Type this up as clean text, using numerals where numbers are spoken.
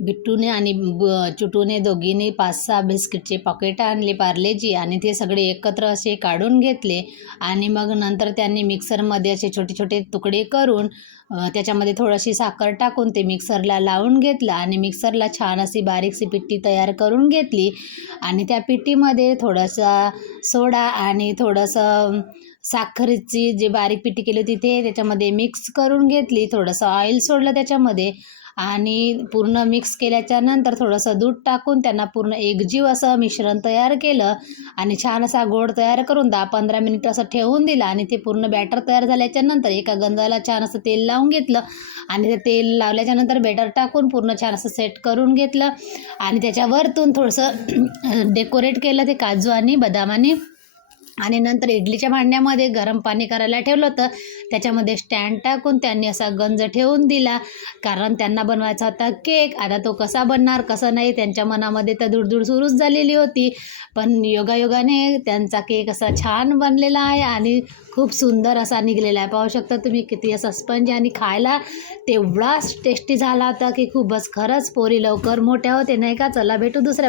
बिट्टूने आणि चुटूने दोघींनी 5-6 बिस्किटचे पॉकेट आणले पार्लेजी आणि ते सगळे एकत्र असे काढून घेतले आणि मग नंतर त्यांनी मिक्सरमध्ये असे छोटे छोटे तुकडे करून त्याच्यामध्ये थोडीशी साखर टाकून ते मिक्सरला लावून घेतलं आणि मिक्सरला छान अशी बारीकशी पिट्टी तयार करून घेतली आणि त्या पिट्टीमध्ये थोडासा सोडा आणि थोडंसं साखरेची जी बारीक पिट्टी केली होती ते त्याच्यामध्ये मिक्स करून घेतली, थोडंसं ऑइल सोडलं त्याच्यामध्ये आणि पूर्ण मिक्स केल्याच्या नंतर थोडंसं दूध टाकून त्यांना पूर्ण एकजीव असं मिश्रण तयार केलं आणि छान असा गोड तयार करून 10-15 मिनिटं असं ठेवून दिलं आणि ते पूर्ण बॅटर तयार झाल्याच्या नंतर एका गंजाला छान असं तेल लावून घेतलं आणि ते तेल लावल्याच्या नंतर बॅटर टाकून पूर्ण छान असं सेट करून घेतलं आणि त्याच्यावरतून थोडंसं डेकोरेट केलं ते काजू आणि बदामाने आणि नंतर इडलीच्या भांड्यामध्ये गरम पाणी करायला ठेवलं होतं, त्याच्यामध्ये स्टँड टाकून त्यांनी असा गंज ठेवून दिला कारण त्यांना बनवायचा होता केक. आता तो कसा बनणार कसं नाही त्यांच्या मनामध्ये तर धुडधुड सुरूच झालेली होती, पण योगायोगाने त्यांचा केक असा छान बनलेला आहे आणि खूप सुंदर असा निघलेला आहे. पाहू शकता तुम्ही किती असा स्पंज आणि खायला तेवढाच टेस्टी झाला होता की खूपच. खरंच पोरी लवकर मोठ्या होते नाही का. चला भेटू दुसऱ्या